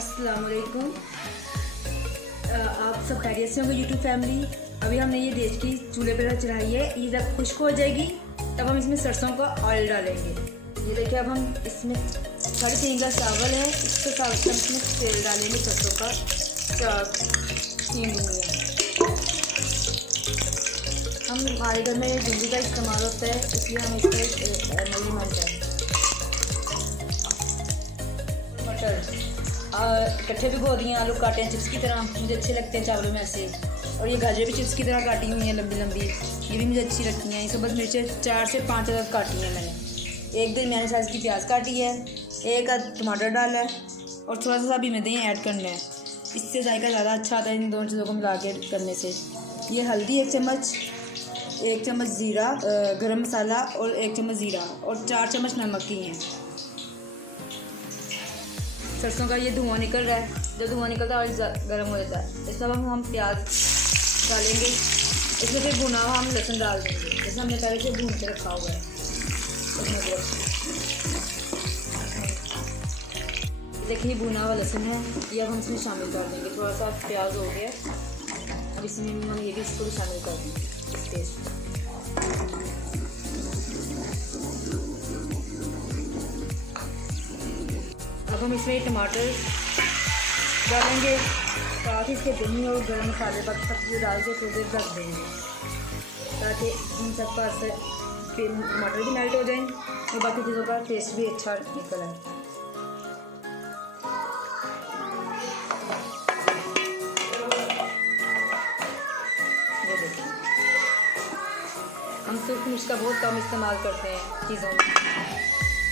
अस्सलाम वालेकुम। आप सब खैरियत से होंगे यूट्यूब फैमिली। अभी हमने ये देचकी चूल्हे पर चढ़ाई है, ये जब खुश्क हो जाएगी तब हम इसमें सरसों का ऑयल डालेंगे। ये देखिए अब हम इसमें 3.5 गिलास चावल है, इसके साथ इसमें तेल डालेंगे सरसों का 3 बूंदियाँ। हमारे घर में भिंडी का इस्तेमाल होता है, इसलिए हम इसका नहीं मानते हैं। मटर इकट्ठे भिगो दिए, आलू काटे हैं चिप्स की तरह, मुझे अच्छे लगते हैं चावलों में ऐसे। और ये गाजर भी चिप्स की तरह काटी हुई हैं लंबी लंबी, ये भी मुझे अच्छी लगती हैं। ये सब बस मिर्चें 4 से 5 अदद काटी हैं मैंने। एक दरमियाने साइज़ की प्याज काटी है, एक टमाटर डाला है और थोड़ा सा भी मैदे ऐड करना है, इससे जायका ज़्यादा अच्छा आता है इन दोनों चीज़ों को मिला के करने से। ये हल्दी 1 चम्मच, 1 चम्मच ज़ीरा, गरम मसाला और 1 चम्मच ज़ीरा और 4 चम्मच नमक की हैं। सरसों का ये धुआं निकल रहा है, जब धुआं निकलता है और गर्म हो जाता है, इस तरह हम प्याज डालेंगे। इसमें फिर भुना हुआ हम लहसुन डाल देंगे, जैसे हमने पहले से भून के रखा हुआ है। देखिए भुना हुआ लहसुन है, ये अब हम इसमें शामिल कर देंगे। थोड़ा सा प्याज हो गया, अब इसमें हम ये भी इसको भी शामिल कर देंगे टेस्ट। अब हम इसमें टमाटर डालेंगे, साथ ही इसके दही और गरम मसाले बाकी सब चीज़ें डाल के थोड़ी देर रख देंगे, ताकि इन सब का असर फिर टमाटर भी मेल्ट हो जाएं और बाकी चीज़ों का टेस्ट भी अच्छा निकल आए। ये देखिए हम सूरज मिर्च का बहुत कम इस्तेमाल करते हैं चीज़ों में।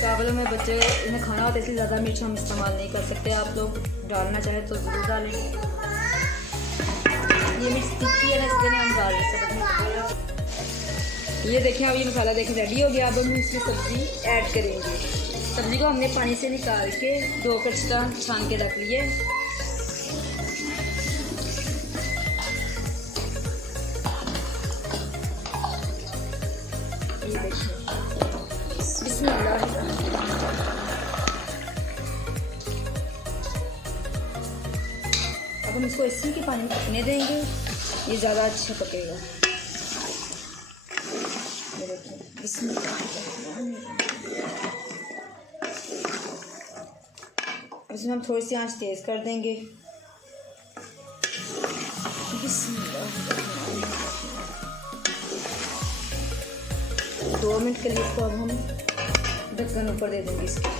चावलों में बच्चे इन्हें खाना होता है, इसलिए ज़्यादा मिर्च हम इस्तेमाल नहीं कर सकते। आप लोग डालना चाहें तो ज़रूर डालें। ये मिर्च तीखी है ना, इसलिए हम डाल रहे हैं। ये देखें अब ये मसाला देखें रेडी हो गया। अब हम इसमें सब्ज़ी ऐड करेंगे। सब्ज़ी को हमने पानी से निकाल के 2 कचरा छान के रख लिए। ये देखिए अब हम इसको इसी के पानी में पकने देंगे, ये ज़्यादा अच्छा पकेगा। ये देखिए इसमें हम थोड़ी सी आंच तेज़ कर देंगे। 2 मिनट के लिए इसको अब हम ढक्कन ऊपर दे देंगे इसके।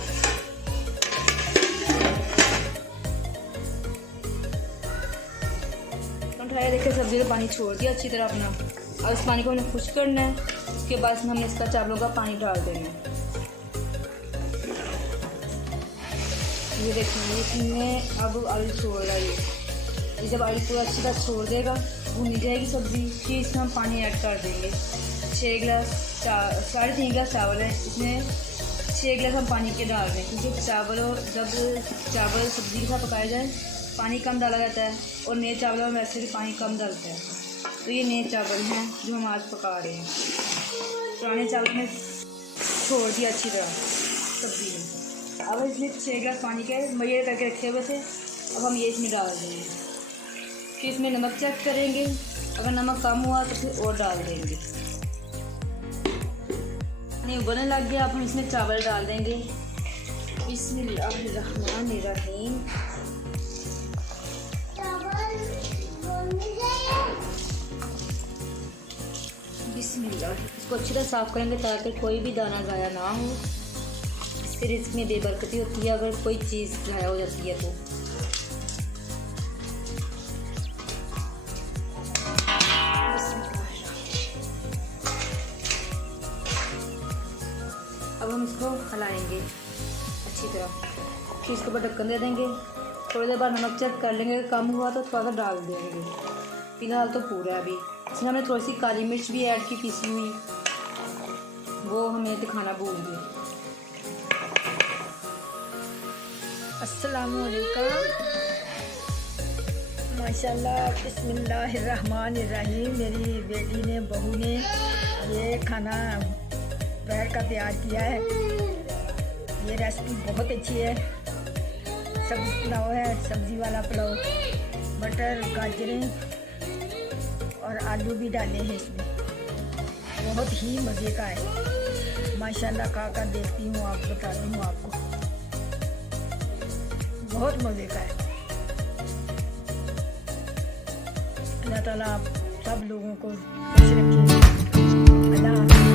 देखिए सब्जी का पानी छोड़ दिया अच्छी तरह अपना। अब इस पानी को हमने खुश्क करना है, उसके बाद हमने इसका चावलों का पानी डाल देना है। ये देखिए इसमें अब आलू छोड़ रहा है। ये जब आलू पूरा अच्छी तरह छोड़ देगा, भुनी जाएगी सब्ज़ी, फिर इसमें हम पानी ऐड कर देंगे। 3.5 गिलास चावल है, इसमें 6 गिलास हम पानी के डाल दें, क्योंकि जब चावल सब्ज़ी के साथ पकाया जाए पानी कम डाला जाता है और नए चावलों में वैसे भी पानी कम डालता है। तो ये नए चावल हैं जो हम आज पका रहे हैं। पुराने चावल में छोड़ दिया अच्छी तरह सब्ज़ी में। अब इसमें 6 गिलास पानी के मज़े करके रखे हुए थे, अब हम ये इसमें डाल देंगे। फिर इसमें नमक चेक करेंगे, अगर नमक कम हुआ तो फिर और डाल देंगे। पानी उबलने लग गया, अब हम इसमें चावल डाल देंगे। बिस्मिल्लाहिर्रहमानिर्रहीम। बिस्मिल्लाह। इसको अच्छी तरह साफ़ करेंगे ताकि कोई भी दाना ज़ाया ना हो। फिर इसमें बेबरकती होती है अगर कोई चीज़ ज़ाया हो जाती है तो। अब हम इसको हिलाएंगे अच्छी तरह, फिर इसके ऊपर ढक्कन दे देंगे। थोड़ी देर बाद नमक चेक कर लेंगे, कम हुआ तो थोड़ा सा डाल देंगे। फिलहाल तो पूरा है। अभी इसमें हमने थोड़ी सी काली मिर्च भी ऐड की पीसी हुई, वो हमें दिखाना भूल गई। अस्सलाम वालेकुम। माशाल्लाह बिस्मिल्लाहिर्रहमानिर्रहीम। मेरी बेटी ने बहू ने ये खाना दोपहर का तैयार किया है। ये रेसिपी बहुत अच्छी है, सब्जी पुलाव है, सब्जी वाला पुलाव, मटर, गाजरें और आलू भी डाले हैं इसमें। बहुत ही मज़े का है, माशाल्लाह। खा देखती हूँ, आप बताती हूँ आपको, बहुत मज़े का है। अल्लाह ताला आप सब लोगों को खुश रखे। अल्लाह